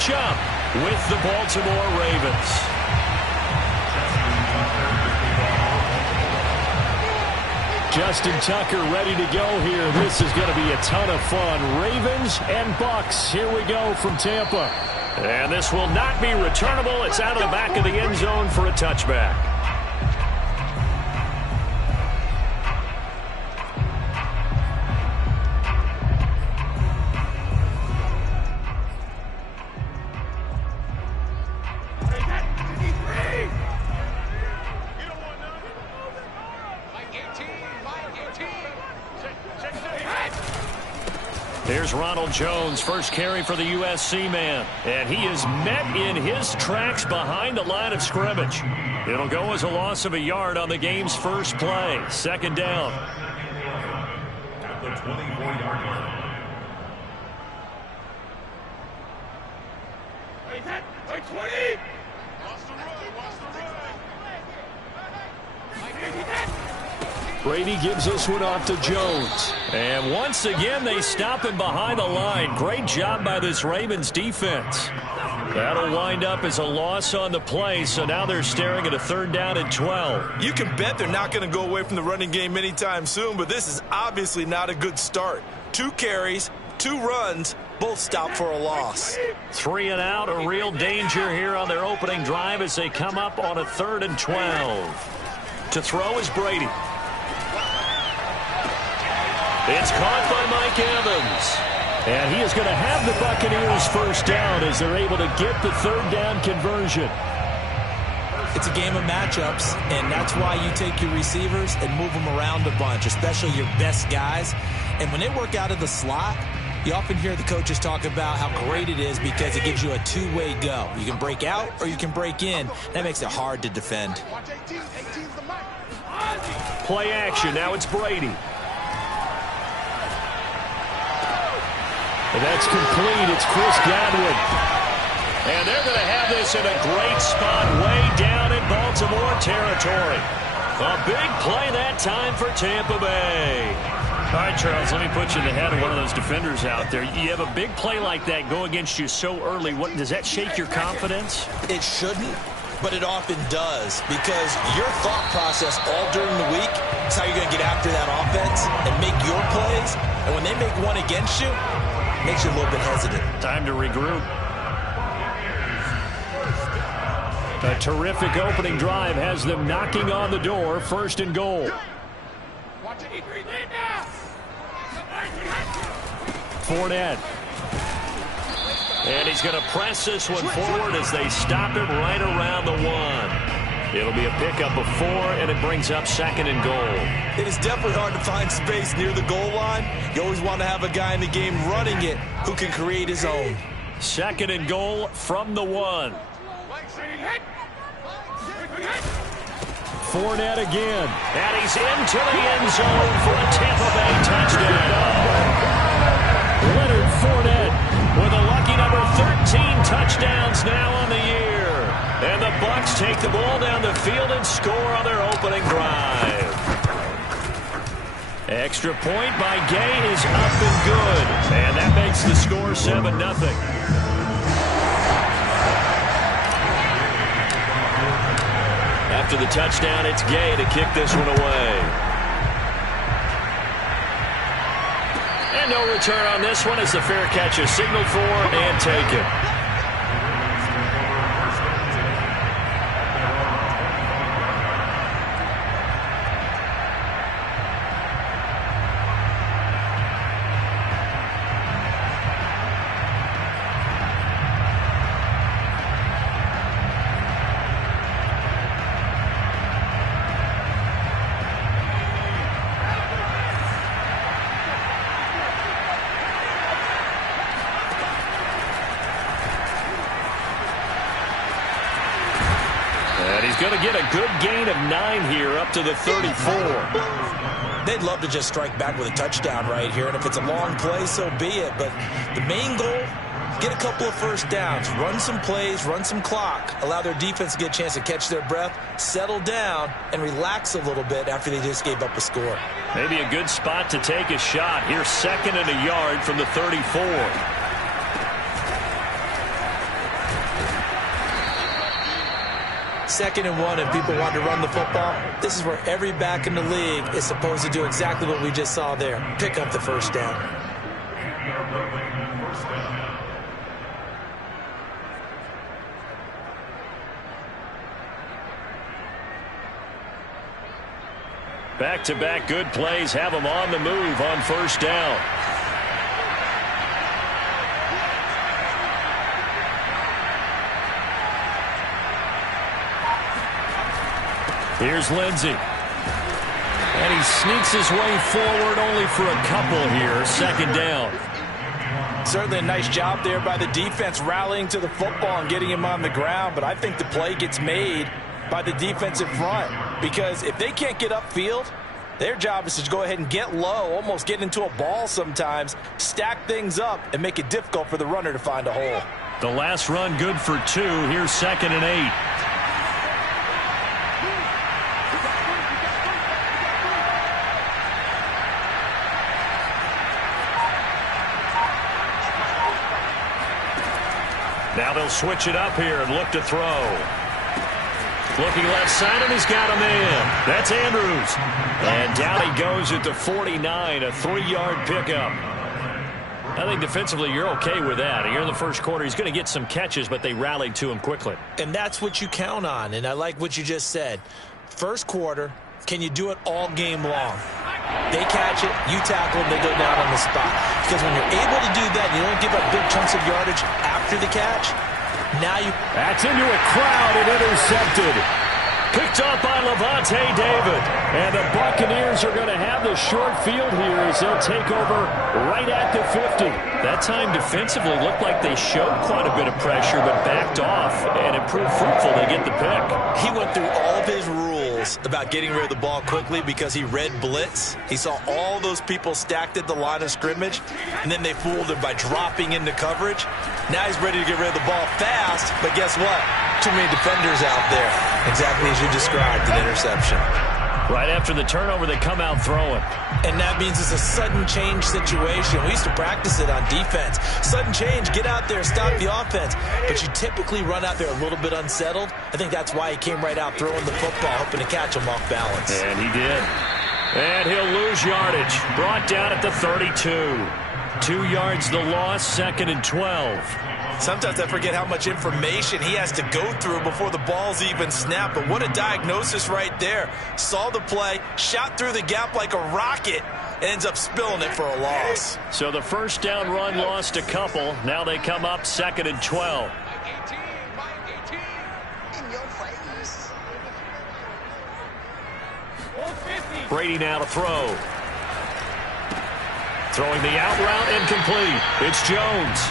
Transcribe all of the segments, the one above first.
matchup with the Baltimore Ravens. Justin Tucker ready to go here. This is going to be a ton of fun. Ravens and Bucs. Here we go from Tampa. And this will not be returnable. It's out of the back of the end zone for a touchback. Here's Ronald Jones, first carry for the USC man. And he is met in his tracks behind the line of scrimmage. It'll go as a loss of a yard on the game's first play. Second down. At the 24-yard line. Hey, 20! Brady gives this one off to Jones. And once again, they stop him behind the line. Great job by this Ravens defense. That'll wind up as a loss on the play, so now they're staring at a 3rd down and 12. You can bet they're not going to go away from the running game anytime soon, but this is obviously not a good start. 2 carries, 2 runs, both stopped for a loss. 3 and out, a real danger here on their opening drive as they come up on a 3rd and 12. To throw is Brady. It's caught by Mike Evans. And he is going to have the Buccaneers first down as they're able to get the 3rd down conversion. It's a game of matchups, and that's why you take your receivers and move them around a bunch, especially your best guys. And when they work out of the slot, you often hear the coaches talk about how great it is because it gives you a two-way go. You can break out or you can break in. That makes it hard to defend. Play action. Now it's Brady. And that's complete. It's Chris Godwin. And they're going to have this in a great spot way down in Baltimore territory. A big play that time for Tampa Bay. All right, Charles, let me put you in the head of one of those defenders out there. You have a big play like that go against you so early. What does that shake your confidence? It shouldn't, but it often does because your thought process all during the week is how you're going to get after that offense and make your plays. And when they make one against you, it makes you a little bit hesitant. Time to regroup. A terrific opening drive has them knocking on the door. 1st and goal. Fournette. And he's going to press this one forward as they stop him right around the 1. It'll be a pickup of 4, and it brings up 2nd and goal. It is definitely hard to find space near the goal line. You always want to have a guy in the game running it who can create his own. 2nd and goal from the 1. Fournette again. And he's into the end zone for a Tampa Bay touchdown. Leonard Fournette with a lucky number 13 touchdowns now on the year. And the Bucs take the ball down the field and score on their opening drive. Extra point by Gay is up and good. And that makes the score 7-0. After the touchdown, it's Gay to kick this one away. And no return on this one as the fair catch is signaled for and taken. Going to get a good gain of 9 here up to the 34. They'd love to just strike back with a touchdown right here, and if it's a long play, so be it. But the main goal, get a couple of first downs, run some plays, run some clock, allow their defense to get a chance to catch their breath, settle down, and relax a little bit after they just gave up a score. Maybe a good spot to take a shot. Here's 2nd and a yard from the 34. 2nd and 1 and people want to run the football, this is where every back in the league is supposed to do exactly what we just saw there. Pick up the first down. Back-to-back good plays have them on the move on first down. Here's Lindsey. And he sneaks his way forward only for a couple here. 2nd down. Certainly a nice job there by the defense rallying to the football and getting him on the ground. But I think the play gets made by the defensive front. Because if they can't get upfield, their job is to go ahead and get low, almost get into a ball sometimes, stack things up, and make it difficult for the runner to find a hole. The last run good for 2. Here's 2nd and 8. Now they'll switch it up here and look to throw. Looking left side, and he's got a man. That's Andrews. And down he goes at the 49, a 3-yard pickup. I think defensively you're okay with that. Here in the first quarter, he's going to get some catches, but they rallied to him quickly. And that's what you count on, and I like what you just said. First quarter, can you do it all game long? They catch it, you tackle them, they go down on the spot. Because when you're able to do that, you don't give up big chunks of yardage after the catch. Now you... That's into a crowd and intercepted. Picked up by Levante David. And the Buccaneers are going to have the short field here as they'll take over right at the 50. That time defensively looked like they showed quite a bit of pressure but backed off, and it proved fruitful to get the pick. He went through all of his rules about getting rid of the ball quickly because he read blitz. He saw all those people stacked at the line of scrimmage, and then they fooled him by dropping into coverage. Now he's ready to get rid of the ball fast, but guess what? Too many defenders out there. Exactly as you described, an interception. Right after the turnover, they come out throwing. And that means it's a sudden change situation. We used to practice it on defense. Sudden change, get out there, stop the offense. But you typically run out there a little bit unsettled. I think that's why he came right out throwing the football, hoping to catch him off balance. And he did. And he'll lose yardage. Brought down at the 32. 2 yards the loss, 2nd and 12. Sometimes I forget how much information he has to go through before the ball's even snapped. But what a diagnosis right there. Saw the play, shot through the gap like a rocket, and ends up spilling it for a loss. So the first down run lost a couple. Now they come up 2nd and 12. Brady now to throw. Throwing the out route incomplete. It's Jones.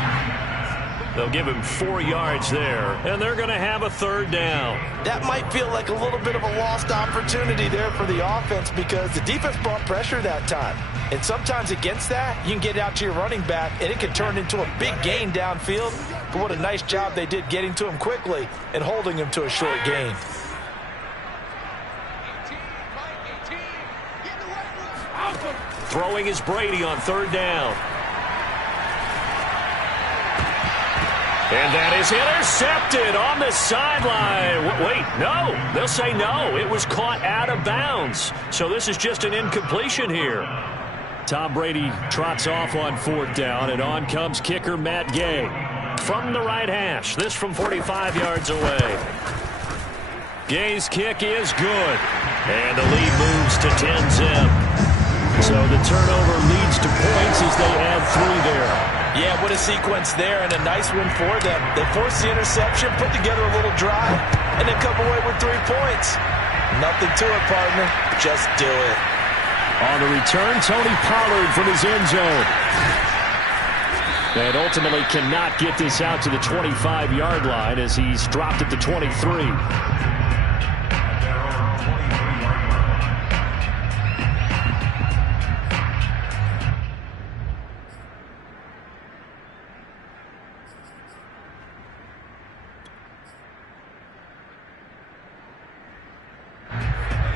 They'll give him 4 yards there, and they're going to have a 3rd down. That might feel like a little bit of a lost opportunity there for the offense because the defense brought pressure that time. And sometimes against that, you can get out to your running back, and it can turn into a big gain downfield. But what a nice job they did getting to him quickly and holding him to a short gain. Throwing is Brady on 3rd down. And that is intercepted on the sideline. Wait, no. They'll say no. It was caught out of bounds. So this is just an incompletion here. Tom Brady trots off on 4th down, and on comes kicker Matt Gay. From the right hash, this from 45 yards away. Gay's kick is good. And the lead moves to 10-zip. So the turnover leads to points as they add 3 there. Yeah, what a sequence there, and a nice one for them. They forced the interception, put together a little drive, and then come away with 3 points. Nothing to it, partner. Just do it. On the return, Tony Pollard from his end zone. And ultimately cannot get this out to the 25-yard line as he's dropped at the 23.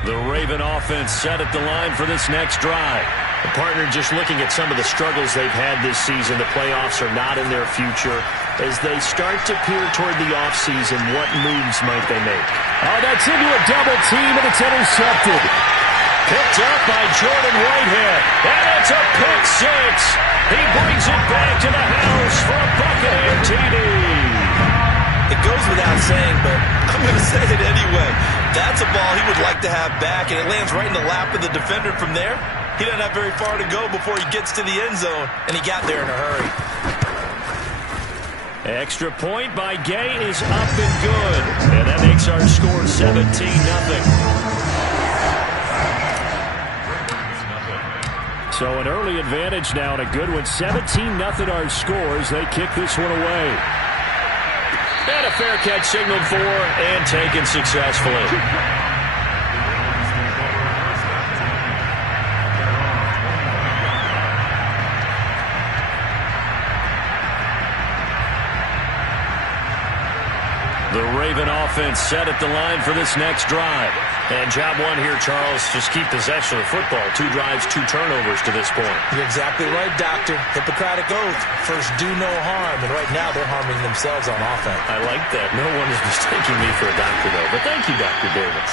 The Raven offense set at the line for this next drive. The partner just looking at some of the struggles they've had this season. The playoffs are not in their future. as they start to peer toward the offseason. What moves might they make? Oh, that's into a double team, and it's intercepted. Picked up by Jordan Whitehead, and it's a pick six. He brings it back to the house for a Buccaneer TD. It goes without saying, but I'm going to say it anyway. That's a ball he would like to have back, and it lands right in the lap of the defender from there. He doesn't have very far to go before he gets to the end zone, and he got there in a hurry. Extra point by Gay is up and good, and that makes our score 17-0. So an early advantage now, and a good one. 17-0 our scores. They kick this one away. And a fair catch signaled for and taken successfully. The Raven offense set at the line for this next drive. And job one here, Charles, just keep possession of the football. 2 drives, 2 turnovers to this point. You're exactly right, Doctor. Hippocratic oath. First, do no harm. And right now, they're harming themselves on offense. I like that. No one is mistaking me for a doctor, though. But thank you, Dr. Davis.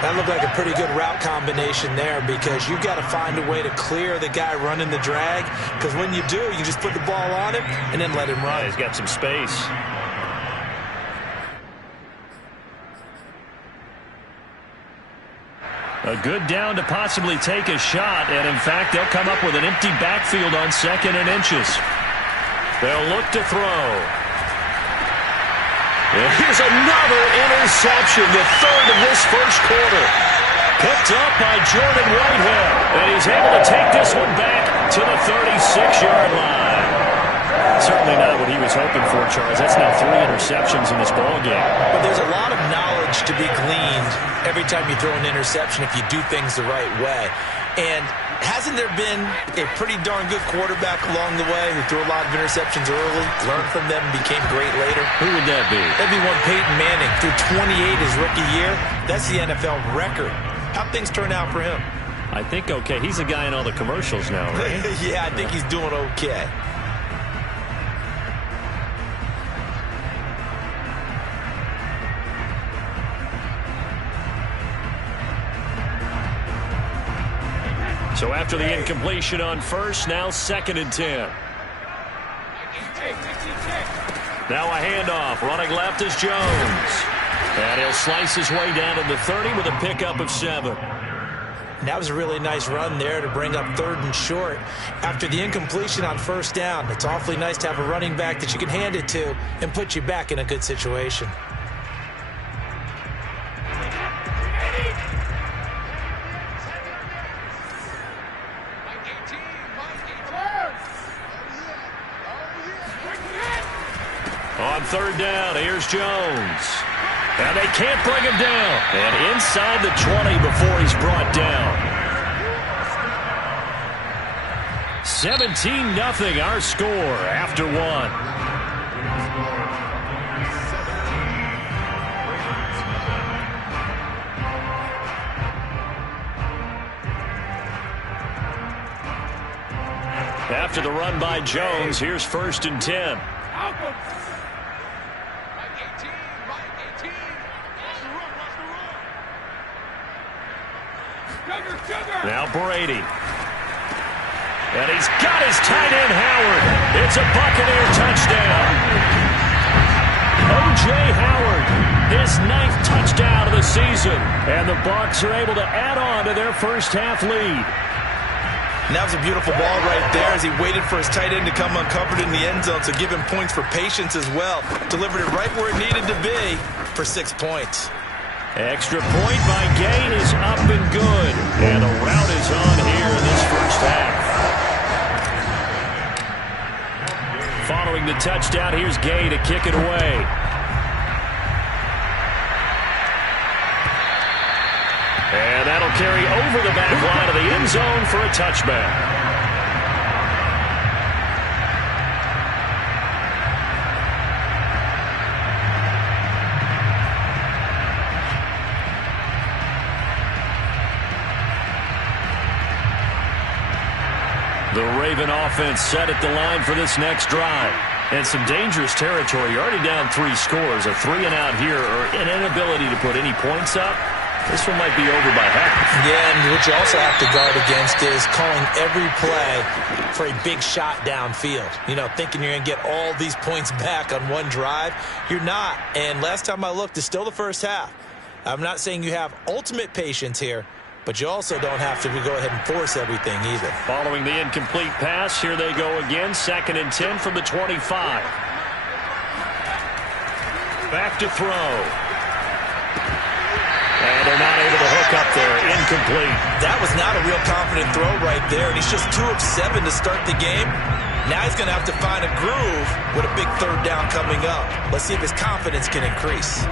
That looked like a pretty good route combination there, because you've got to find a way to clear the guy running the drag. Because when you do, you just put the ball on him and then let him run. Yeah, he's got some space. A good down to possibly take a shot, and in fact, they'll come up with an empty backfield on 2nd and inches. They'll look to throw. And here's another interception, the 3rd of this first quarter. Picked up by Jordan Whitehead, and he's able to take this one back to the 36-yard line. Certainly not what he was hoping for, Charles. That's now 3 interceptions in this ballgame. But there's a lot of knowledge to be gleaned every time you throw an interception if you do things the right way. And hasn't there been a pretty darn good quarterback along the way who threw a lot of interceptions early, learned from them, and became great later? Who would that be? That'd be one Peyton Manning. Threw 28 his rookie year. That's the NFL record. How'd things turn out for him? I think okay. He's a guy in all the commercials now, right? Yeah, I think he's doing okay. So after the incompletion on first, now 2nd and 10. Now a handoff. Running left is Jones. And he'll slice his way down to the 30 with a pickup of 7. And that was a really nice run there to bring up 3rd and short. After the incompletion on 1st down, it's awfully nice to have a running back that you can hand it to and put you back in a good situation. On 3rd down, here's Jones. And they can't bring him down. And inside the 20 before he's brought down. 17-0 our score after 1. After the run by Jones, here's 1st and 10. Now Brady. And he's got his tight end, Howard. It's a Buccaneer touchdown. O.J. Howard, his 9th touchdown of the season. And the Bucs are able to add on to their first half lead. And that was a beautiful ball right there as he waited for his tight end to come uncovered in the end zone, so give him points for patience as well. Delivered it right where it needed to be for 6 points. Extra point by Gay is up and good. And the route is on here in this first half. Following the touchdown, here's Gay to kick it away. And that'll carry over the back line of the end zone for a touchback. The Raven offense set at the line for this next drive. And some dangerous territory. You're already down 3 scores. A 3-and-out here, or an inability to put any points up. This one might be over by half. Yeah, and what you also have to guard against is calling every play for a big shot downfield. You know, thinking you're going to get all these points back on one drive. You're not. And last time I looked, it's still the first half. I'm not saying you have ultimate patience here, but you also don't have to go ahead and force everything either. Following the incomplete pass, here they go again. 2nd and 10 from the 25. Back to throw. And they're not able to hook up there. Incomplete. That was not a real confident throw right there, and he's just 2 of 7 to start the game. Now he's going to have to find a groove with a big 3rd down coming up. Let's see if his confidence can increase.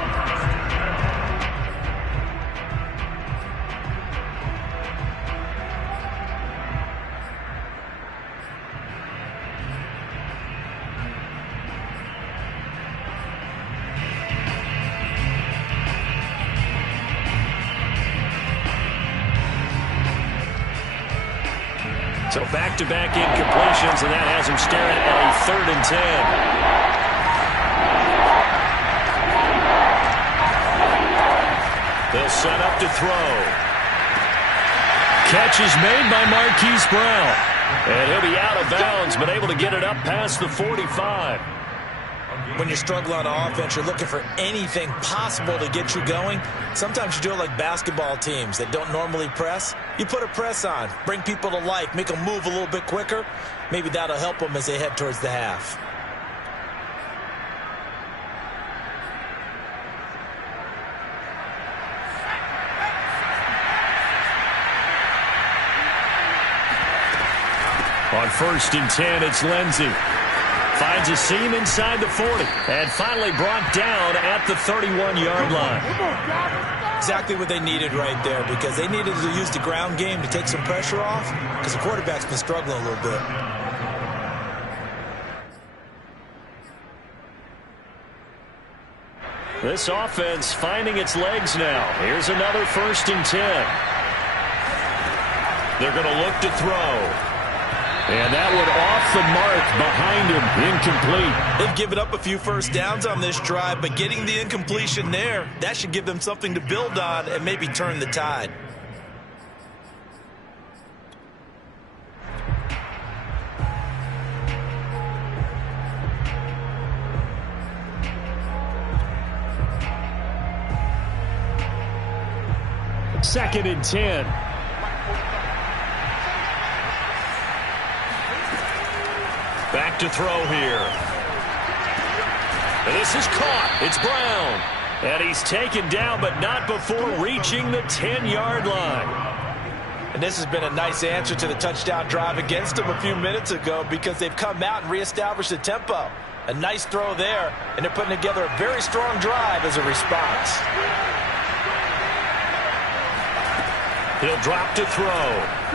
So back-to-back incompletions, and that has him staring at a 3rd and 10. They'll set up to throw. Catch is made by Marquise Brown. And he'll be out of bounds, but able to get it up past the 45. When you're struggling on offense, you're looking for anything possible to get you going. Sometimes you do it like basketball teams that don't normally press. You put a press on, bring people to life, make them move a little bit quicker. Maybe that'll help them as they head towards the half. On 1st and 10, it's Lindsey. Finds a seam inside the 40. And finally brought down at the 31-yard line. Exactly what they needed right there, because they needed to use the ground game to take some pressure off, because the quarterback's been struggling a little bit. This offense finding its legs now. Here's another 1st and 10. They're going to look to throw. And that one off the mark behind him. Incomplete. They've given up a few 1st downs on this drive, but getting the incompletion there, that should give them something to build on and maybe turn the tide. Second and 10. Back to throw here. And this is caught. It's Brown. And he's taken down, but not before reaching the 10-yard line. And this has been a nice answer to the touchdown drive against them a few minutes ago, because they've come out and reestablished the tempo. A nice throw there, and they're putting together a very strong drive as a response. He'll drop to throw.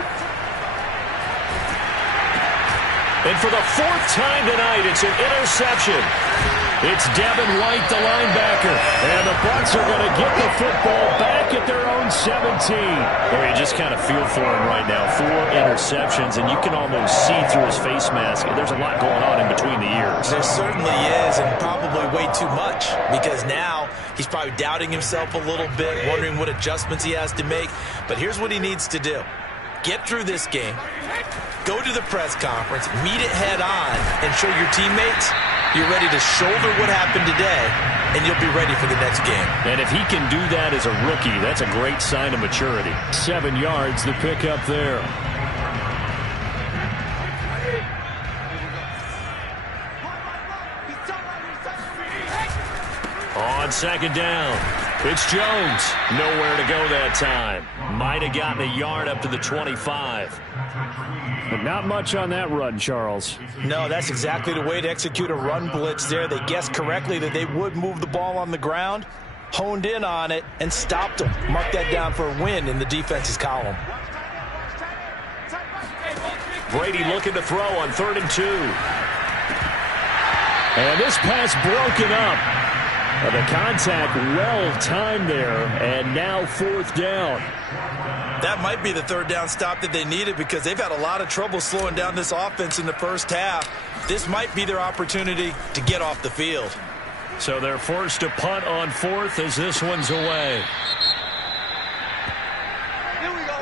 And for the 4th time tonight, it's an interception. It's Devin White, the linebacker. And the Bucs are going to get the football back at their own 17. Well, you just kind of feel for him right now. 4 interceptions, and you can almost see through his face mask. There's a lot going on in between the ears. There certainly is, and probably way too much, because now he's probably doubting himself a little bit, wondering what adjustments he has to make. But here's what he needs to do. Get through this game, go to the press conference, meet it head on, and show your teammates you're ready to shoulder what happened today, and you'll be ready for the next game. And if he can do that as a rookie, that's a great sign of maturity. 7 yards, the pickup there. On 2nd down, it's Jones. Nowhere to go that time. Might have gotten a yard up to the 25. But not much on that run, Charles. No, that's exactly the way to execute a run blitz there. They guessed correctly that they would move the ball on the ground, honed in on it, and stopped them. Mark that down for a win in the defense's column. Brady looking to throw on 3rd and 2. And this pass broken up. The contact well-timed there, and now 4th down. That might be the 3rd down stop that they needed because they've had a lot of trouble slowing down this offense in the first half. This might be their opportunity to get off the field. So they're forced to punt on 4th as this one's away. Here we go.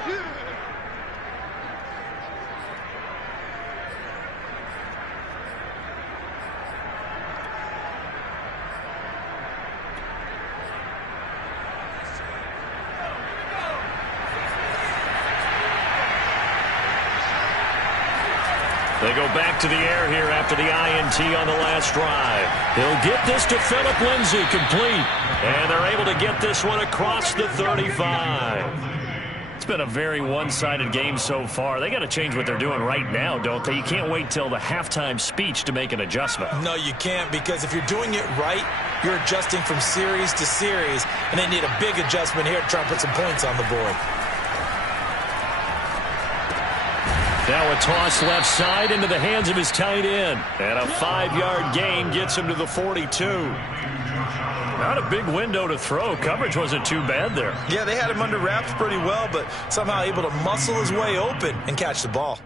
They go back to the air here after the INT on the last drive. He'll get this to Phillip Lindsay, complete. And they're able to get this one across the 35. It's been a very one-sided game so far. They got to change what they're doing right now, don't they? You can't wait till the halftime speech to make an adjustment. No, you can't, because if you're doing it right, you're adjusting from series to series, and they need a big adjustment here to try and put some points on the board. Now a toss left side into the hands of his tight end. And a 5-yard gain gets him to the 42. Not a big window to throw. Coverage wasn't too bad there. Yeah, they had him under wraps pretty well, but somehow able to muscle his way open and catch the ball.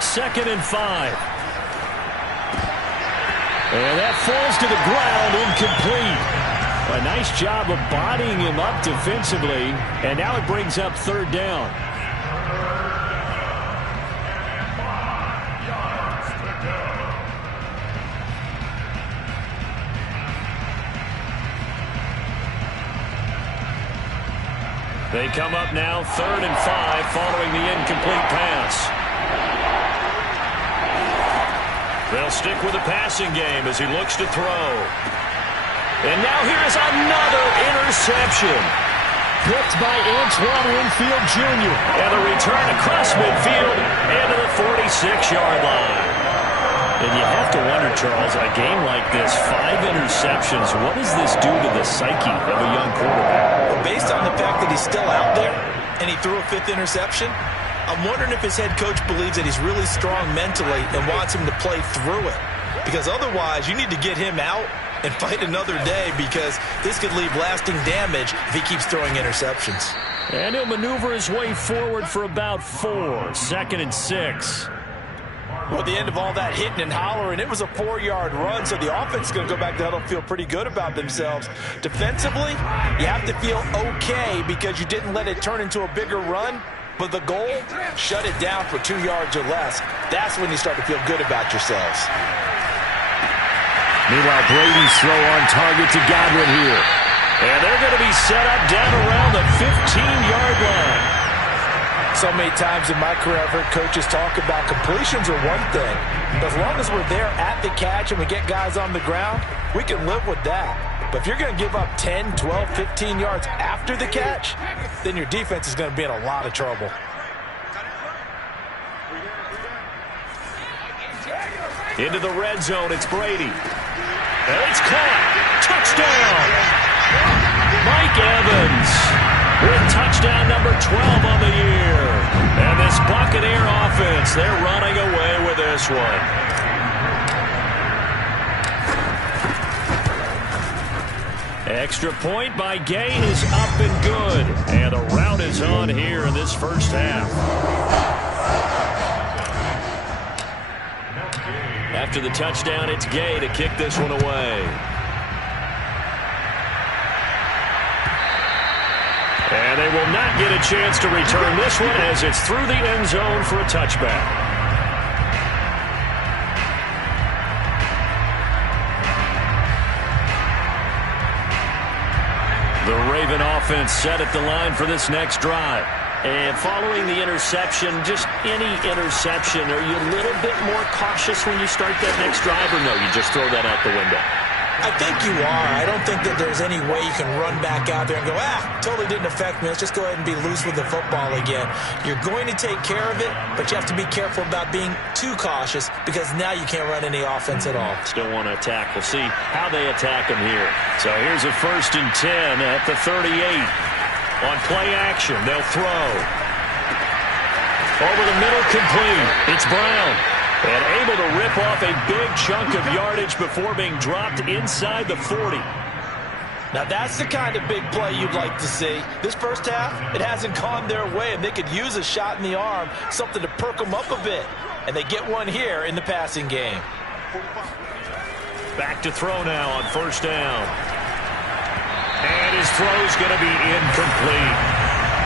Second and 5. And that falls to the ground, incomplete. A nice job of bodying him up defensively. And now it brings up 3rd down. They come up now 3rd and 5 following the incomplete pass. They'll stick with the passing game as he looks to throw. And now here is another interception. Picked by Antoine Winfield Jr. And a return across midfield and to the 46-yard line. And you have to wonder, Charles, a game like this, 5 interceptions, what does this do to the psyche of a young quarterback? Well, based on the fact that he's still out there and he threw a 5th interception, I'm wondering if his head coach believes that he's really strong mentally and wants him to play through it. Because otherwise, you need to get him out and fight another day, because this could leave lasting damage if he keeps throwing interceptions. And he'll maneuver his way forward for about 4. 2nd and 6. Well, at the end of all that hitting and hollering, it was a 4-yard run, so the offense is going to go back to huddle and feel pretty good about themselves. Defensively, you have to feel okay because you didn't let it turn into a bigger run. But the goal, shut it down for 2 yards or less. That's when you start to feel good about yourselves. Meanwhile, Brady's throw on target to Godwin here. And they're going to be set up down around the 15-yard line. So many times in my career, I've heard coaches talk about completions are one thing. But as long as we're there at the catch and we get guys on the ground, we can live with that. But if you're going to give up 10, 12, 15 yards after the catch, then your defense is going to be in a lot of trouble. Into the red zone, it's Brady. And it's caught. Touchdown! Mike Evans with touchdown number 12 on the year. And this Buccaneer offense, they're running away with this one. Extra point by Gain is up and good. And the rout is on here in this first half. After the touchdown, it's Gay to kick this one away. And they will not get a chance to return this one as it's through the end zone for a touchback. The Raven offense set at the line for this next drive. And following the interception, just any interception, are you a little bit more cautious when you start that next drive, or no, you just throw that out the window? I think you are. I don't think that there's any way you can run back out there and go, totally didn't affect me. Let's just go ahead and be loose with the football again. You're going to take care of it, but you have to be careful about being too cautious because now you can't run any offense at all. Still want to attack. We'll see how they attack him here. So here's a 1st and 10 at the 38. On play action, they'll throw. Over the middle, complete. It's Brown. And able to rip off a big chunk of yardage before being dropped inside the 40. Now that's the kind of big play you'd like to see. This first half, it hasn't gone their way, and they could use a shot in the arm, something to perk them up a bit. And they get one here in the passing game. Back to throw now on 1st down. And his throw's going to be incomplete.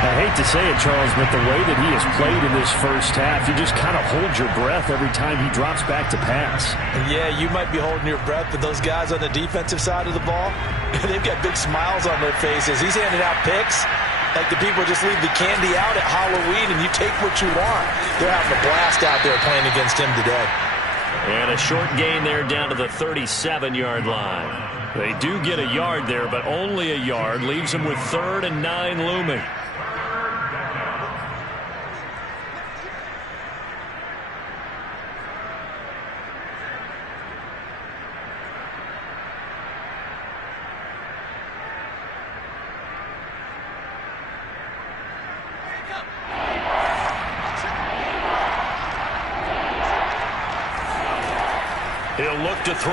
I hate to say it, Charles, but the way that he has played in this first half, you just kind of hold your breath every time he drops back to pass. Yeah, you might be holding your breath, but those guys on the defensive side of the ball, they've got big smiles on their faces. He's handing out picks like the people just leave the candy out at Halloween and you take what you want. They're having a blast out there playing against him today. And a short gain there down to the 37-yard line. They do get a yard there, but only a yard. Leaves them with 3rd and 9 looming. He'll look to throw.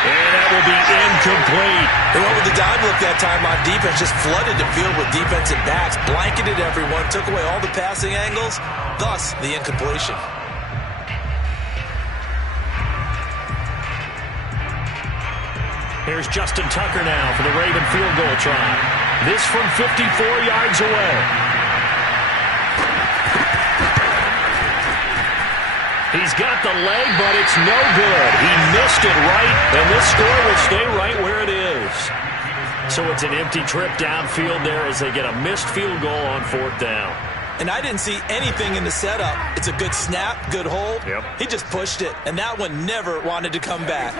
And that will be incomplete. They went with the dime look that time on defense, just flooded the field with defensive backs, blanketed everyone, took away all the passing angles, thus the incompletion. Here's Justin Tucker now for the Raven field goal try. This from 54 yards away. He's got the leg, but it's no good. He missed it right, and this score will stay right where it is. So it's an empty trip downfield there as they get a missed field goal on 4th down. And I didn't see anything in the setup. It's a good snap, good hold. Yep. He just pushed it, and that one never wanted to come back.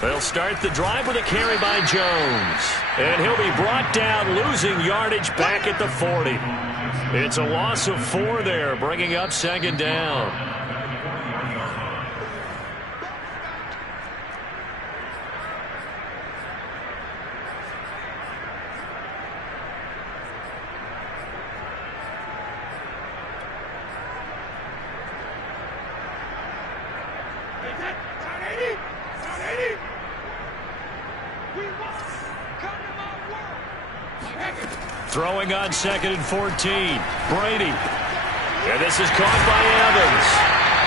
They'll start the drive with a carry by Jones. And he'll be brought down, losing yardage back at the 40. It's a loss of 4 there, bringing up 2nd down. Throwing on 2nd and 14. Brady. And this is caught by Evans.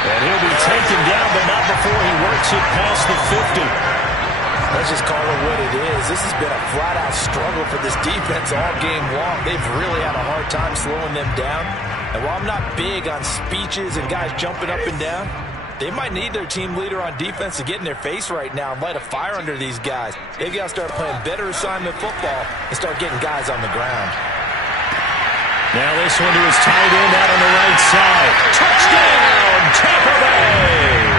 And he'll be taken down, but not before he works it past the 50. Let's just call it what it is. This has been a flat-out struggle for this defense all game long. They've really had a hard time slowing them down. And while I'm not big on speeches and guys jumping up and down, they might need their team leader on defense to get in their face right now and light a fire under these guys. They've got to start playing better assignment football and start getting guys on the ground. Now this one to his tight end out on the right side. Touchdown, Tampa Bay!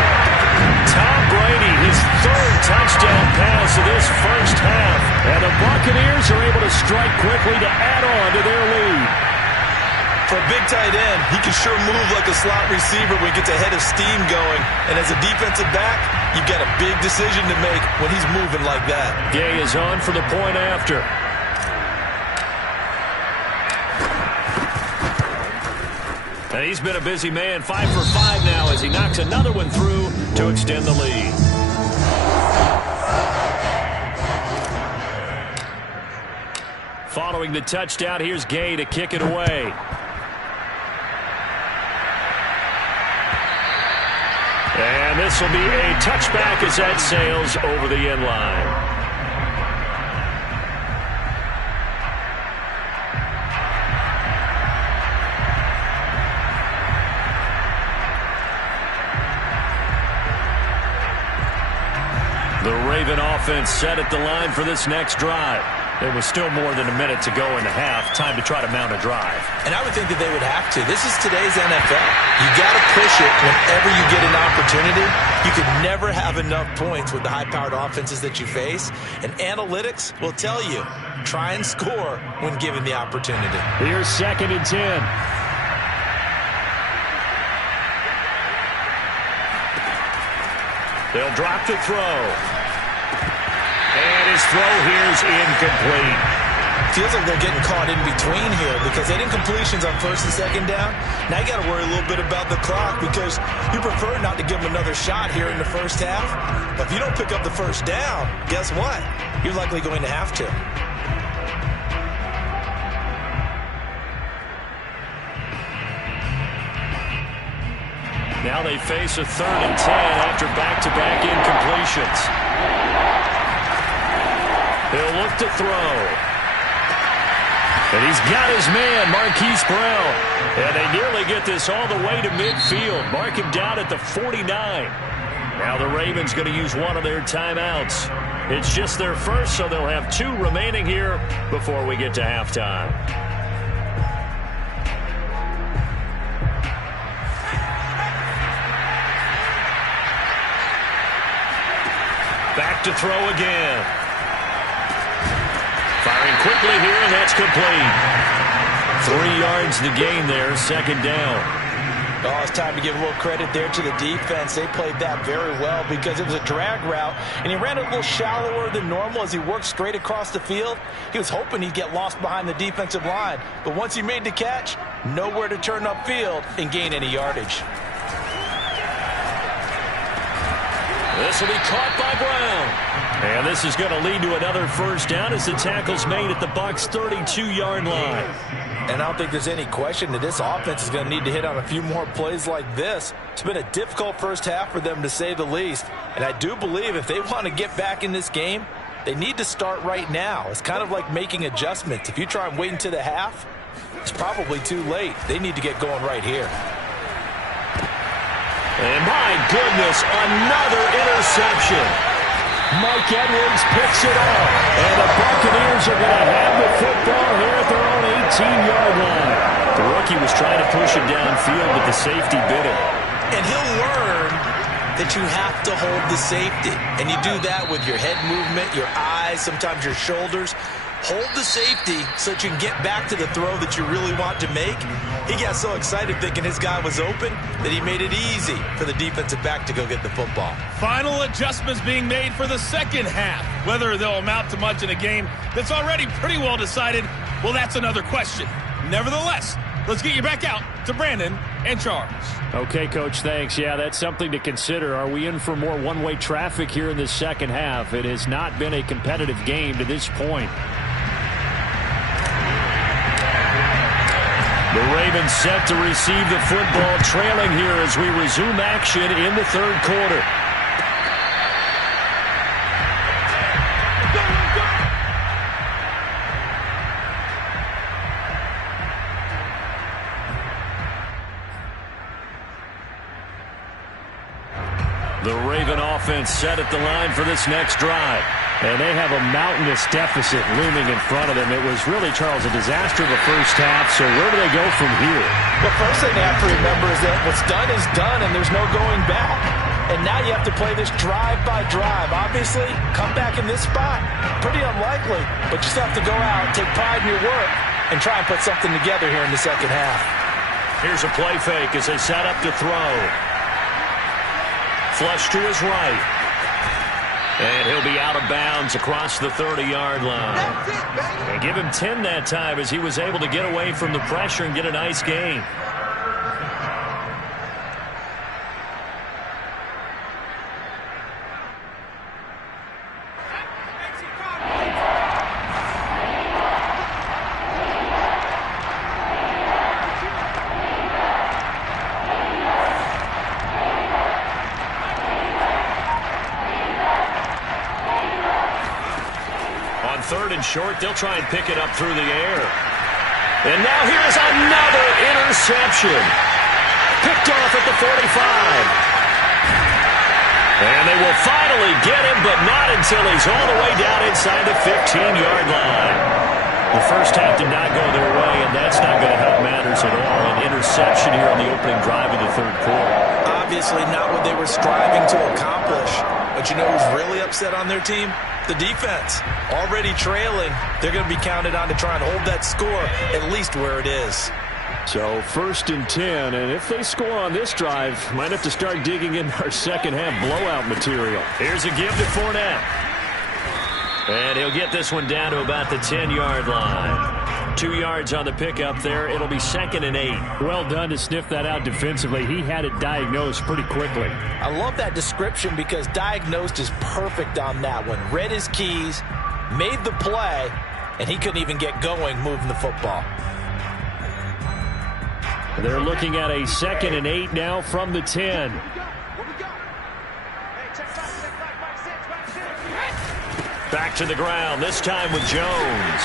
Tom Brady, his 3rd touchdown pass of this first half. And the Buccaneers are able to strike quickly to add on to their lead. For a big tight end, he can sure move like a slot receiver when he gets a head of steam going. And as a defensive back, you've got a big decision to make when he's moving like that. Gay is on for the point after. And he's been a busy man, 5 for 5 now as he knocks another one through to extend the lead. Following the touchdown, here's Gay to kick it away. And this will be a touchback as that sails over the end line. The Raven offense set at the line for this next drive. There was still more than a minute to go in the half. Time to try to mount a drive. And I would think that they would have to. This is today's NFL. You got to push it whenever you get an opportunity. You could never have enough points with the high-powered offenses that you face. And analytics will tell you, try and score when given the opportunity. Here's 2nd and 10. They'll drop to throw. And his throw here is incomplete. Feels like they're getting caught in between here because they didn't completions on 1st and 2nd down. Now you got to worry a little bit about the clock because you prefer not to give them another shot here in the first half. But if you don't pick up the 1st down, guess what? You're likely going to have to. Now they face a 3rd and 10 after back-to-back incompletions. He'll look to throw. And he's got his man, Marquise Brown. And they nearly get this all the way to midfield. Mark him down at the 49. Now the Ravens going to use one of their timeouts. It's just their first, so they'll have 2 remaining here before we get to halftime. Back to throw again. Firing quickly here, and that's complete. 3 yards to gain there, 2nd down. Oh, it's time to give a little credit there to the defense. They played that very well because it was a drag route, and he ran a little shallower than normal as he worked straight across the field. He was hoping he'd get lost behind the defensive line, but once he made the catch, nowhere to turn upfield and gain any yardage. This will be caught by Brown. And this is going to lead to another 1st down as the tackle's made at the Bucs' 32-yard line. And I don't think there's any question that this offense is going to need to hit on a few more plays like this. It's been a difficult first half for them, to say the least. And I do believe if they want to get back in this game, they need to start right now. It's kind of like making adjustments. If you try and wait until the half, it's probably too late. They need to get going right here. And my goodness, another interception. Mike Edwards picks it up. And the Buccaneers are going to have the football here at their own 18-yard line. The rookie was trying to push it downfield, but the safety bit it. And he'll learn that you have to hold the safety. And you do that with your head movement, your eyes, sometimes your shoulders. Hold the safety so that you can get back to the throw that you really want to make. He got so excited thinking his guy was open that he made it easy for the defensive back to go get the football. Final adjustments being made for the 2nd half. Whether they'll amount to much in a game that's already pretty well decided, well, that's another question. Nevertheless, let's get you back out to Brandon and Charles. Okay, Coach, thanks. Yeah, that's something to consider. Are we in for more one-way traffic here in the 2nd half? It has not been a competitive game to this point. The Ravens set to receive the football, trailing here as we resume action in the 3rd quarter. The Raven offense set at the line for this next drive. And they have a mountainous deficit looming in front of them. It was really, Charles, a disaster of the first half. So where do they go from here? The first thing they have to remember is that what's done is done, and there's no going back. And now you have to play this drive by drive. Obviously, come back in this spot, pretty unlikely. But you still have to go out, take pride in your work, and try and put something together here in the 2nd half. Here's a play fake as they set up to throw. Flush to his right. And he'll be out of bounds across the 30-yard line. And give him 10 that time as he was able to get away from the pressure and get a nice gain. Short, they'll try and pick it up through the air. And now here's another interception. Picked off at the 45. And they will finally get him, but not until he's all the way down inside the 15-yard line. The first half did not go their way, and that's not going to help matters at all. An interception here on the opening drive of the third quarter. Obviously not what they were striving to accomplish. But you know who's really upset on their team? The defense. Already trailing. They're going to be counted on to try and hold that score at least where it is. So 1st and 10, and if they score on this drive, might have to start digging in our second half blowout material. Here's a give to Fournette. And he'll get this one down to about the 10-yard line. 2 yards on the pickup there. It'll be 2nd and 8. Well done to sniff that out defensively. He had it diagnosed pretty quickly. I love that description because diagnosed is perfect on that one. Read his keys, made the play, and he couldn't even get going moving the football. They're looking at a 2nd and 8 now from the 10. Back to the ground, this time with Jones.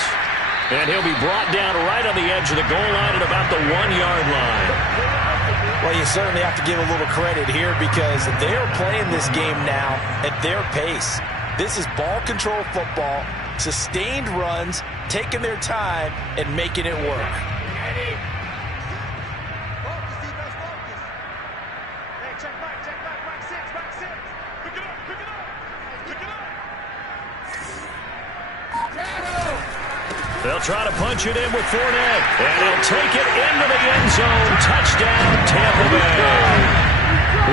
And he'll be brought down right on the edge of the goal line at about the 1-yard line. Well, you certainly have to give a little credit here because they're playing this game now at their pace. This is ball control football, sustained runs, taking their time, and making it work. They'll try to punch it in with Fournette. And he'll take it into the end zone. Touchdown, Tampa Bay.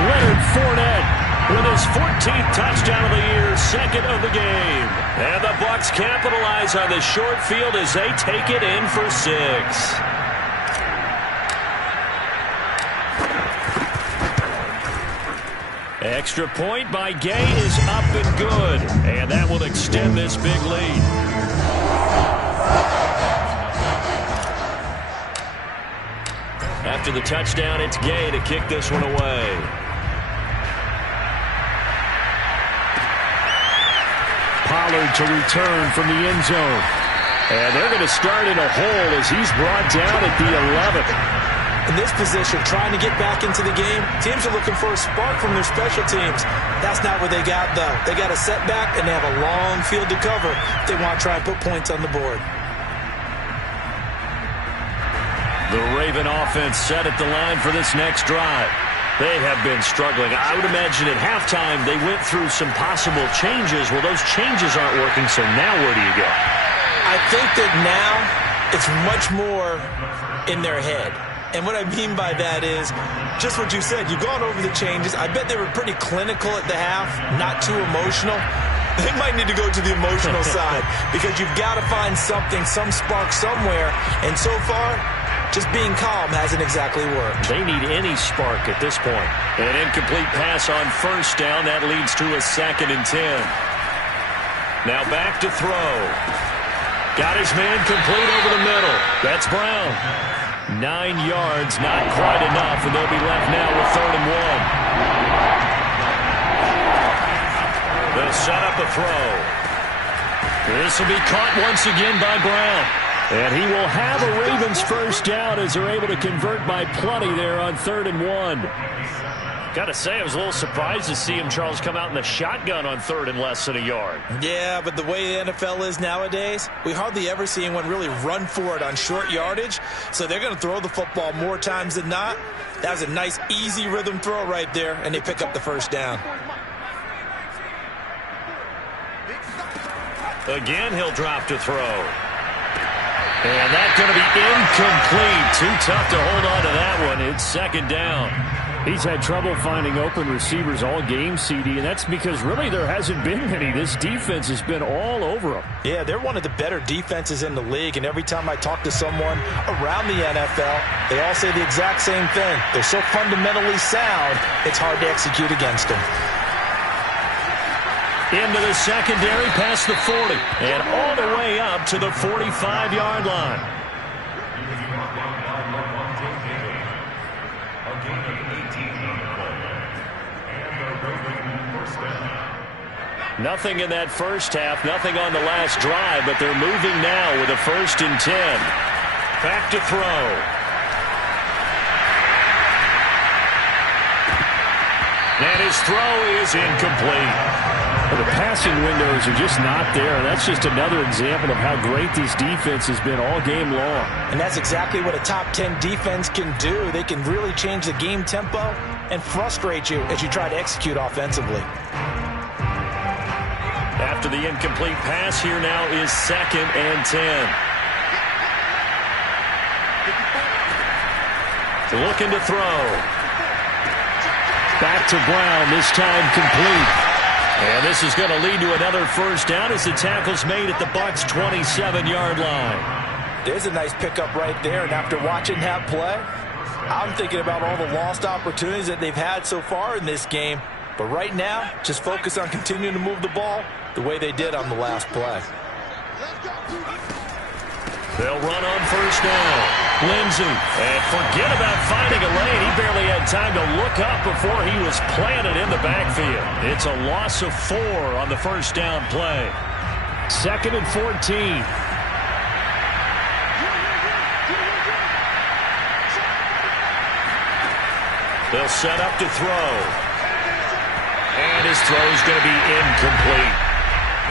Leonard Fournette with his 14th touchdown of the year, 2nd of the game. And the Bucs capitalize on the short field as they take it in for 6. Extra point by Gay is up and good. And that will extend this big lead. After the touchdown, it's Gay to kick this one away. Pollard to return from the end zone. And they're going to start in a hole as he's brought down at the 11. In this position, trying to get back into the game, teams are looking for a spark from their special teams. That's not what they got, though. They got a setback, and they have a long field to cover if they want to try and put points on the board. The Raven offense set at the line for this next drive. They have been struggling. I would imagine at halftime they went through some possible changes. Well, those changes aren't working, so now where do you go? I think that now it's much more in their head. And what I mean by that is just what you said. You've gone over the changes. I bet they were pretty clinical at the half, not too emotional. They might need to go to the emotional side because you've got to find something, some spark somewhere. And so far, just being calm hasn't exactly worked. They need any spark at this point. An incomplete pass on 1st down. That leads to a 2nd and 10. Now back to throw. Got his man complete over the middle. That's Brown. 9 yards, not quite enough, and they'll be left now with 3rd and 1. They'll set up a throw. This will be caught once again by Brown. And he will have a Ravens 1st down as they're able to convert by plenty there on 3rd and 1. Got to say, I was a little surprised to see him, Charles, come out in the shotgun on 3rd and less than a yard. Yeah, but the way the NFL is nowadays, we hardly ever see anyone really run for it on short yardage. So they're going to throw the football more times than not. That was a nice, easy rhythm throw right there, and they pick up the 1st down. Again, he'll drop to throw. And that's going to be incomplete. Too tough to hold on to that one. It's 2nd down. He's had trouble finding open receivers all game, CD, and that's because really there hasn't been many. This defense has been all over them. Yeah, they're one of the better defenses in the league, and every time I talk to someone around the NFL, they all say the exact same thing. They're so fundamentally sound, it's hard to execute against them. Into the secondary, past the 40, and all the way up to the 45-yard line. Nothing in that first half, nothing on the last drive, but they're moving now with a 1st and 10. Back to throw. And his throw is incomplete. The passing windows are just not there. That's just another example of how great this defense has been all game long. And that's exactly what a top 10 defense can do. They can really change the game tempo and frustrate you as you try to execute offensively. After the incomplete pass, here now is 2nd and 10. Looking to throw. Back to Brown, this time complete. And this is going to lead to another first down as the tackle's made at the Bucs' 27-yard line. There's a nice pickup right there, and after watching that play, I'm thinking about all the lost opportunities that they've had so far in this game. But right now, just focus on continuing to move the ball the way they did on the last play. They'll run on first down. Lindsey, and forget about finding a lane. He barely had time to look up before he was planted in the backfield. It's a loss of 4 on the first down play. 2nd and 14. They'll set up to throw. And his throw's going to be incomplete.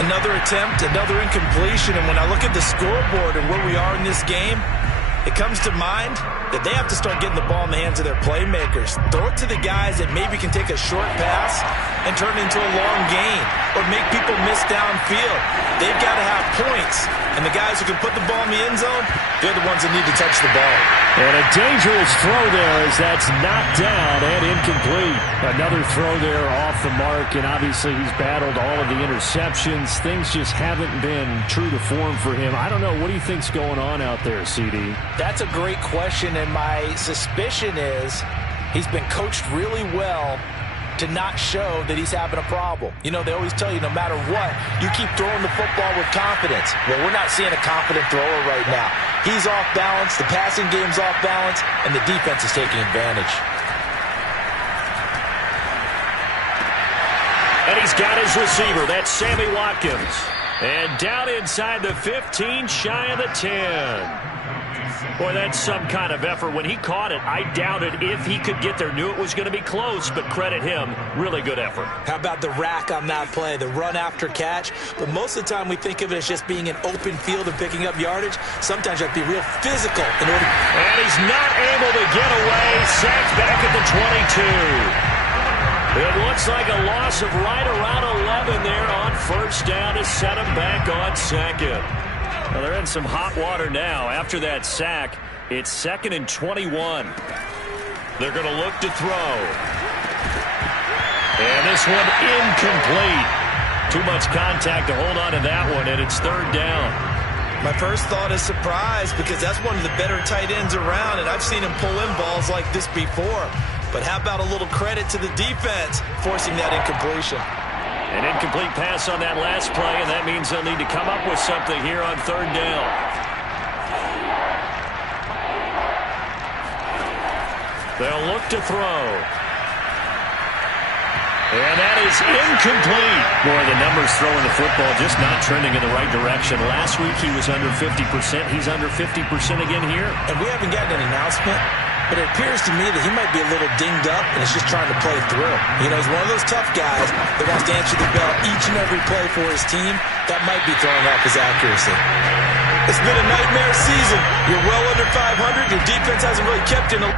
Another attempt, another incompletion, and when I look at the scoreboard and where we are in this game, it comes to mind that they have to start getting the ball in the hands of their playmakers. Throw it to the guys that maybe can take a short pass and turn it into a long gain or make people miss downfield. They've got to have points, and the guys who can put the ball in the end zone, they're the ones that need to touch the ball. And a dangerous throw there as that's knocked down and incomplete. Another throw there off the mark, and obviously he's battled all of the interceptions. Things just haven't been true to form for him. I don't know. What do you think's going on out there, CD? That's a great question, and my suspicion is he's been coached really well to not show that he's having a problem. You know, they always tell you no matter what, you keep throwing the football with confidence. Well, we're not seeing a confident thrower right now. He's off balance, the passing game's off balance, and the defense is taking advantage. And he's got his receiver. That's Sammy Watkins. And down inside the 15, shy of the 10. Boy, that's some kind of effort. When he caught it, I doubted if he could get there. Knew it was going to be close, but credit him. Really good effort. How about the rack on that play, the run after catch? But most of the time we think of it as just being an open field and picking up yardage. Sometimes you have to be real physical in order. And he's not able to get away. Sacked back at the 22. It looks like a loss of right around 11 there on first down to set him back on 2nd. Well, they're in some hot water now. After that sack, it's 2nd and 21. They're going to look to throw. And this one incomplete. Too much contact to hold on to that one, and it's 3rd down. My first thought is surprise because that's one of the better tight ends around, and I've seen him pull in balls like this before. But how about a little credit to the defense forcing that incompletion? An incomplete pass on that last play, and that means they'll need to come up with something here on 3rd down. They'll look to throw. And that is incomplete. Boy, the numbers throwing the football just not trending in the right direction. Last week he was under 50%. He's under 50% again here. And we haven't gotten an announcement, but it appears to me that he might be a little dinged up and is just trying to play through. You know, he's one of those tough guys that wants to answer the bell each and every play for his team. That might be throwing off his accuracy. It's been a nightmare season. You're well under 500. Your defense hasn't really kept in a...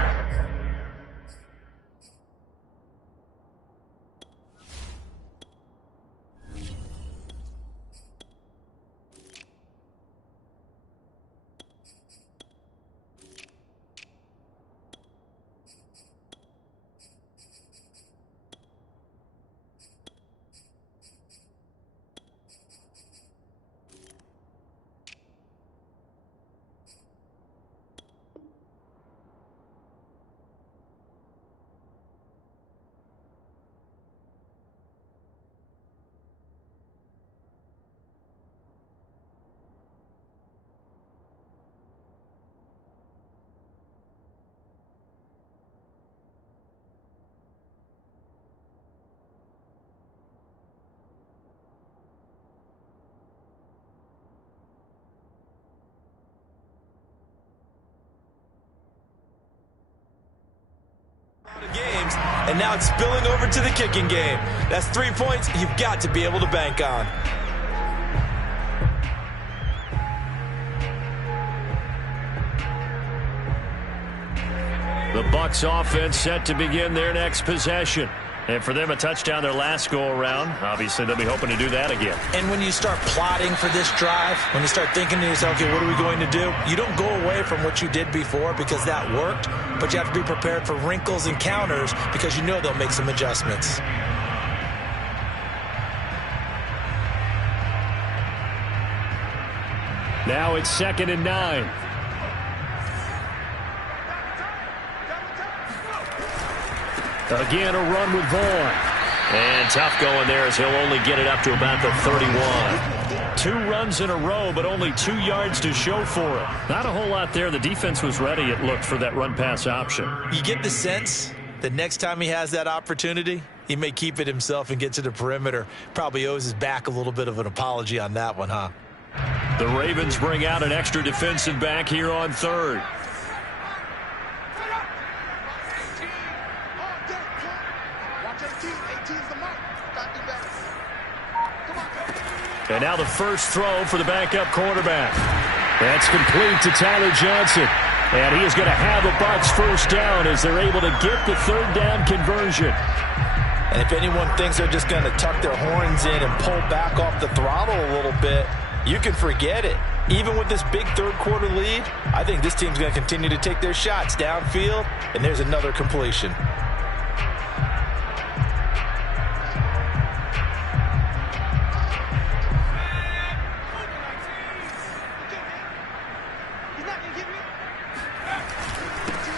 and now it's spilling over to the kicking game. That's 3 points you've got to be able to bank on. The Bucs offense set to begin their next possession. And for them, a touchdown their last go-around. Obviously, they'll be hoping to do that again. And when you start plotting for this drive, when you start thinking to yourself, okay, what are we going to do? You don't go away from what you did before because that worked, but you have to be prepared for wrinkles and counters because you know they'll make some adjustments. Now it's 2nd and 9. Again, a run with Vaughn. And tough going there as he'll only get it up to about the 31. 2 runs in a row, but only 2 yards to show for it. Not a whole lot there. The defense was ready, it looked, for that run-pass option. You get the sense that next time he has that opportunity, he may keep it himself and get to the perimeter. Probably owes his back a little bit of an apology on that one, huh? The Ravens bring out an extra defensive back here on 3rd. And now the first throw for the backup quarterback. That's complete to Tyler Johnson. And he is going to have the Bucs first down as they're able to get the 3rd down conversion. And if anyone thinks they're just going to tuck their horns in and pull back off the throttle a little bit, you can forget it. Even with this big 3rd quarter lead, I think this team's going to continue to take their shots downfield, and there's another completion.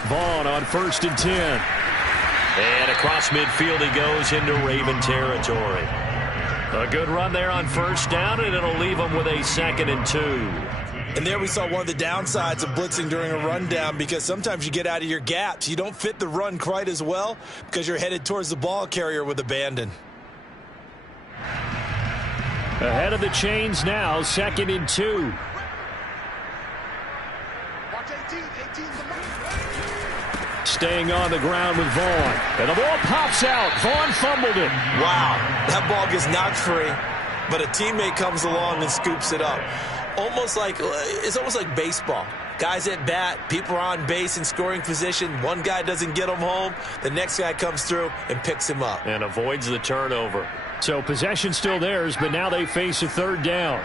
Vaughn on 1st and 10. And across midfield he goes into Raven territory. A good run there on 1st down, and it'll leave them with a 2nd and 2. And there we saw one of the downsides of blitzing during a rundown, because sometimes you get out of your gaps. You don't fit the run quite as well because you're headed towards the ball carrier with abandon. Ahead of the chains now, 2nd and 2. Staying on the ground with Vaughn. And the ball pops out. Vaughn fumbled it. Wow, that ball gets knocked free, but a teammate comes along and scoops it up. It's almost like baseball. Guys at bat, people are on base in scoring position. One guy doesn't get him home. The next guy comes through and picks him up. And avoids the turnover. So possession still theirs, but now they face a 3rd down.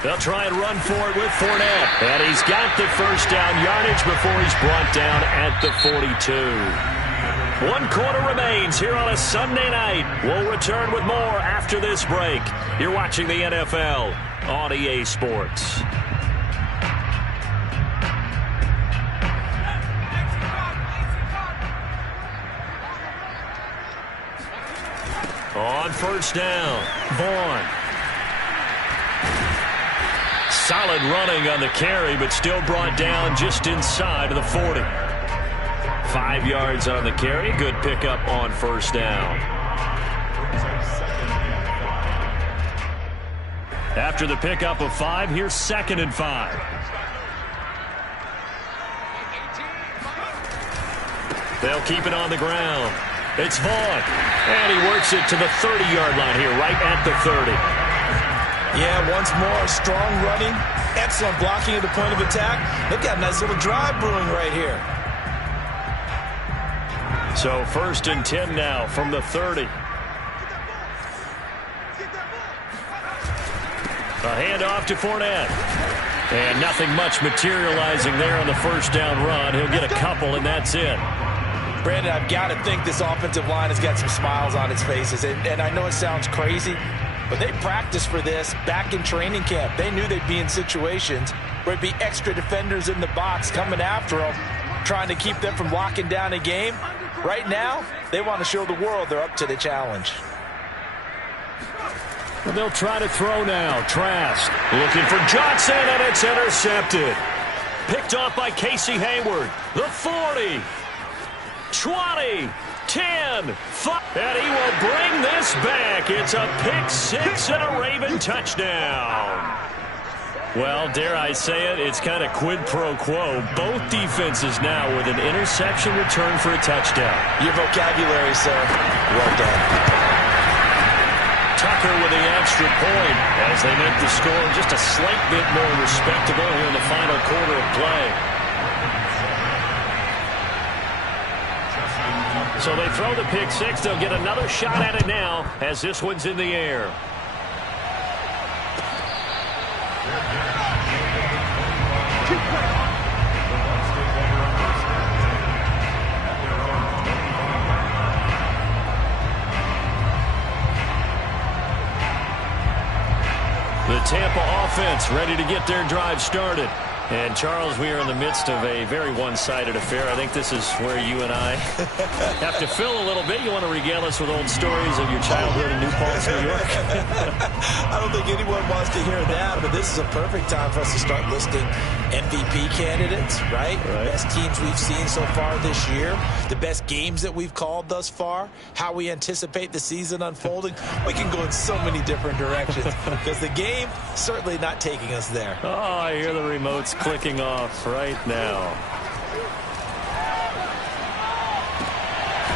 They'll try and run for it with Fournette. And he's got the first down yardage before he's brought down at the 42. 1 quarter remains here on a Sunday night. We'll return with more after this break. You're watching the NFL on EA Sports. On 1st down, Vaughn. Solid running on the carry, but still brought down just inside of the 40. 5 yards on the carry. Good pickup on 1st down. After the pickup of 5, here's 2nd and 5. They'll keep it on the ground. It's Vaughn. And he works it to the 30-yard line here, right at the 30. Yeah, once more, strong running, excellent blocking at the point of attack. They've got a nice little drive brewing right here. So 1st and 10 now from the 30. A handoff to Fournette. And nothing much materializing there on the 1st down run. He'll get a couple, and that's it. Brandon, I've got to think this offensive line has got some smiles on its faces. And I know it sounds crazy, but they practiced for this back in training camp. They knew they'd be in situations where it'd be extra defenders in the box coming after them, trying to keep them from locking down a game. Right now, they want to show the world they're up to the challenge. And they'll try to throw now. Trask looking for Johnson, and it's intercepted. Picked off by Casey Hayward. The 40, 20, 10, 5. And he will bring this back. It's a pick 6 and a Raven touchdown. Well, dare I say it, it's kind of quid pro quo. Both defenses now with an interception return for a touchdown. Your vocabulary, sir. Well done. Tucker with the extra point as they make the score just a slight bit more respectable here in the final quarter of play. So they throw the pick six. They'll get another shot at it now as this one's in the air. The Tampa offense ready to get their drive started. And, Charles, we are in the midst of a very one-sided affair. I think this is where you and I have to fill a little bit. You want to regale us with old stories of your childhood in New Paltz, New York? I don't think anyone wants to hear that, but this is a perfect time for us to start listing MVP candidates, right? The best teams we've seen so far this year, the best games that we've called thus far, how we anticipate the season unfolding. We can go in so many different directions because the game certainly not taking us there. Oh, I hear the remotes clicking off right now.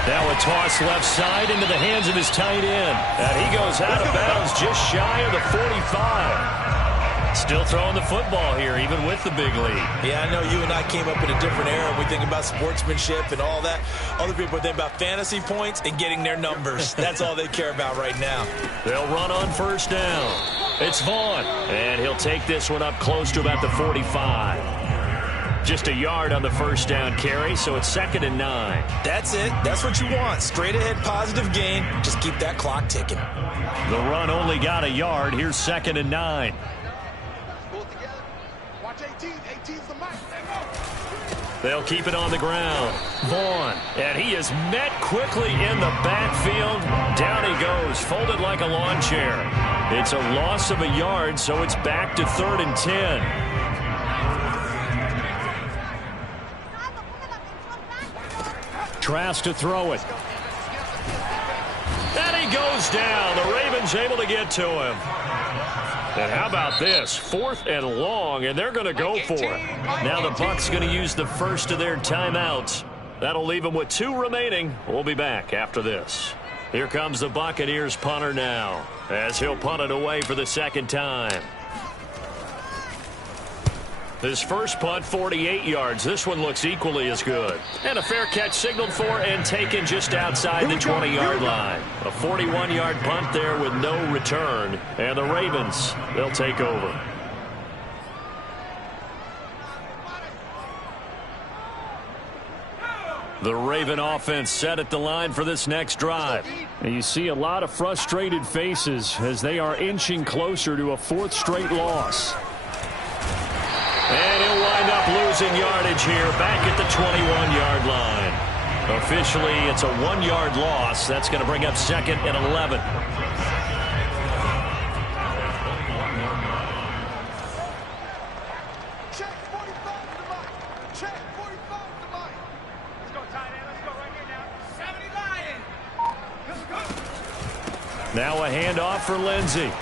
Now a toss left side into the hands of his tight end. And he goes out of bounds just shy of the 45. Still throwing the football here, even with the big lead. Yeah, I know you and I came up in a different era. We think about sportsmanship and all that. Other people think about fantasy points and getting their numbers. That's all they care about right now. They'll run on first down. It's Vaughn, and he'll take this one up close to about the 45. Just a yard on the first down carry, so it's 2nd and 9. That's it. That's what you want. Straight ahead positive gain. Just keep that clock ticking. The run only got a yard. Here's 2nd and 9. They'll keep it on the ground. Vaughn, and he is met quickly in the backfield. Down he goes, folded like a lawn chair. It's a loss of a yard, so it's back to 3rd and 10. Trask to throw it. And he goes down. The Ravens able to get to him. And how about this? 4th and long, and they're going to go for it. Now the Bucs going to use the first of their timeouts. That'll leave them with 2 remaining. We'll be back after this. Here comes the Buccaneers punter now, as he'll punt it away for the 2nd time. His first punt, 48 yards. This one looks equally as good. And a fair catch signaled for and taken just outside the 20-yard line. A 41-yard punt there with no return. And the Ravens, they'll take over. The Raven offense set at the line for this next drive. And you see a lot of frustrated faces as they are inching closer to a 4th straight loss. And he'll wind up losing yardage here back at the 21-yard line. Officially, it's a 1-yard loss. That's going to bring up 2nd and 11. Now a handoff for Lindsey.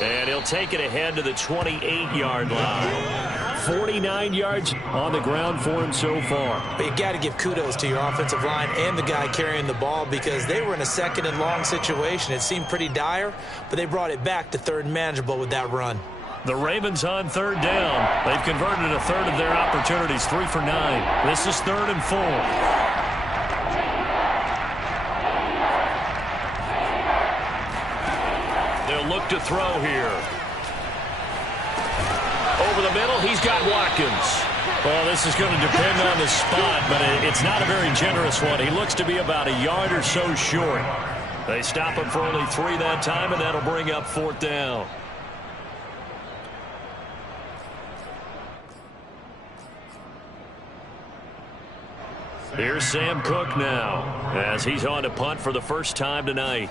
And he'll take it ahead to the 28-yard line. 49 yards on the ground for him so far. But you got to give kudos to your offensive line and the guy carrying the ball because they were in a 2nd and long situation. It seemed pretty dire, but they brought it back to 3rd and manageable with that run. The Ravens on 3rd down. They've converted a third of their opportunities, 3 for 9. This is 3rd and 4. They'll look to throw here. Over the middle, he's got Watkins. Well, this is going to depend on the spot, but it's not a very generous one. He looks to be about a yard or so short. They stop him for only 3 that time, and that'll bring up 4th down. Here's Sam Cook now, as he's on to punt for the first time tonight.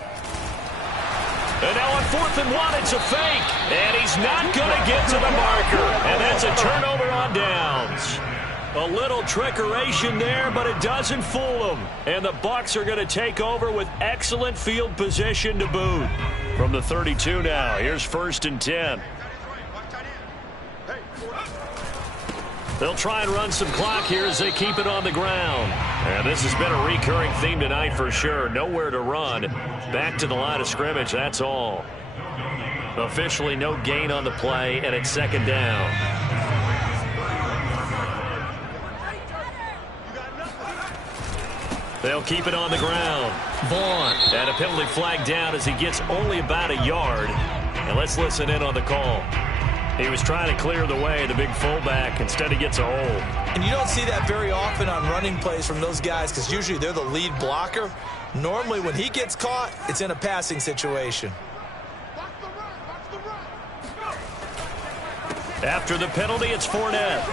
And now on 4th and 1, it's a fake. And he's not going to get to the marker. And that's a turnover on downs. A little trickeration there, but it doesn't fool them. And the Bucs are going to take over with excellent field position to boot. From the 32 now, here's 1st and 10. They'll try and run some clock here as they keep it on the ground. And this has been a recurring theme tonight for sure. Nowhere to run. Back to the line of scrimmage, that's all. Officially no gain on the play, and it's second down. They'll keep it on the ground. Vaughn. And a penalty flag down as he gets only about a yard. And let's listen in on the call. He was trying to clear the way, the big fullback. Instead, he gets a hold. And you don't see that very often on running plays from those guys because usually they're the lead blocker. Normally, when he gets caught, it's in a passing situation. After the penalty, it's Fournette.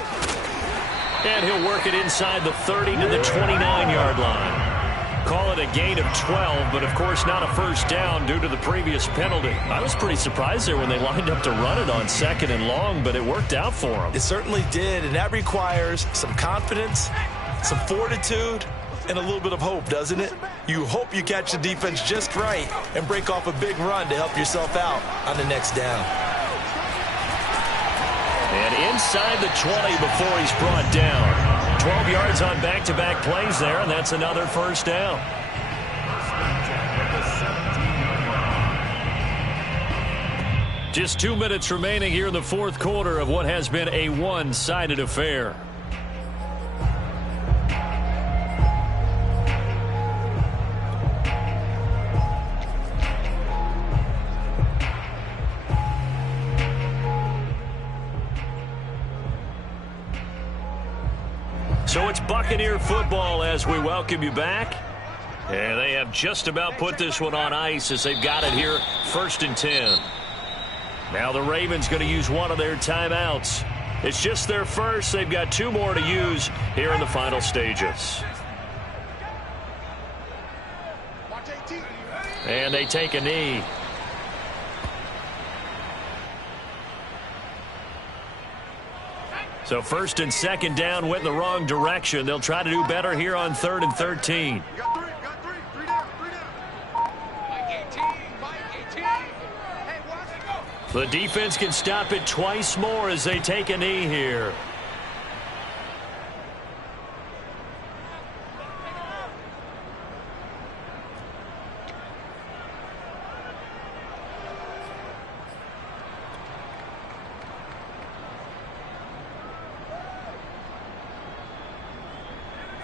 And he'll work it inside the 30 to the 29-yard line. Call it a gain of 12, but of course not a first down due to the previous penalty. I was pretty surprised there when they lined up to run it on 2nd and long, but it worked out for them. It certainly did, and that requires some confidence, some fortitude, and a little bit of hope, doesn't it? You hope you catch the defense just right and break off a big run to help yourself out on the next down. And inside the 20 before he's brought down. 12 yards on back-to-back plays there, and that's another first down. Just 2 minutes remaining here in the fourth quarter of what has been a one-sided affair. So it's Buccaneer football as we welcome you back. And they have just about put this one on ice as they've got it here, 1st and 10. Now the Ravens going to use one of their timeouts. It's just their first. They've got 2 more to use here in the final stages. And they take a knee. So 1st and 2nd down went in the wrong direction. They'll try to do better here on 3rd and 13. The defense can stop it twice more as they take a knee here.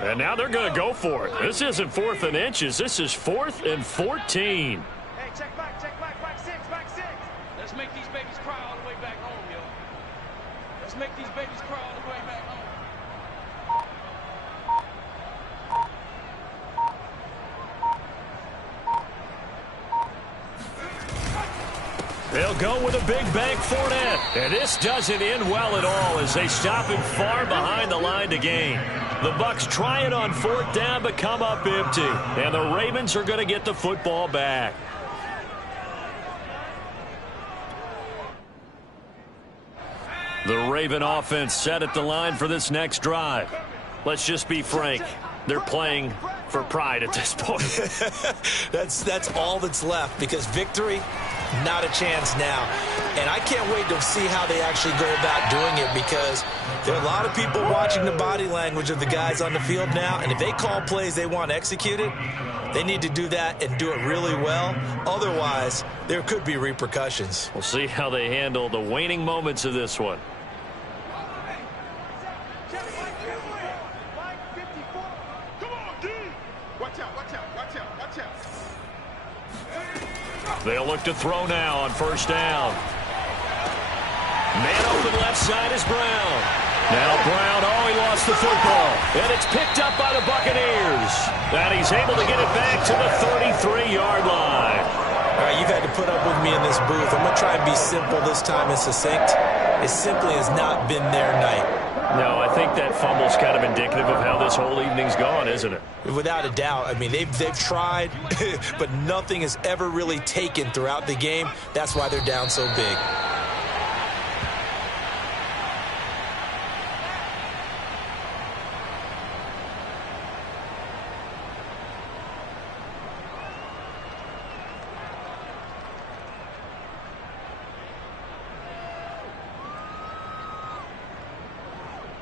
And now they're going to go for it. This isn't 4th and inches. This is 4th and 14. Hey, check back 6, back 6. Let's make these babies cry all the way back home, yo. Let's make these babies cry all the way back home. They'll go with a big bank Fournette. And this doesn't end well at all as they stop him far behind the line to gain. The Bucs try it on 4th down but come up empty. And the Ravens are going to get the football back. The Raven offense set at the line for this next drive. Let's just be frank. They're playing for pride at this point. That's all that's left because victory, not a chance now. And I can't wait to see how they actually go about doing it because there are a lot of people watching the body language of the guys on the field now. And if they call plays they want executed, they need to do that and do it really well. Otherwise, there could be repercussions. We'll see how they handle the waning moments of this one. They'll look to throw now on 1st down. Man open left side is Brown. Now Brown, he lost the football. And it's picked up by the Buccaneers. And he's able to get it back to the 33-yard line. All right, you've had to put up with me in this booth. I'm going to try and be simple this time and succinct. It simply has not been their night. No, I think that fumble's kind of indicative of how this whole evening's gone, isn't it? Without a doubt. I mean, they've tried, but nothing has ever really taken throughout the game. That's why they're down so big.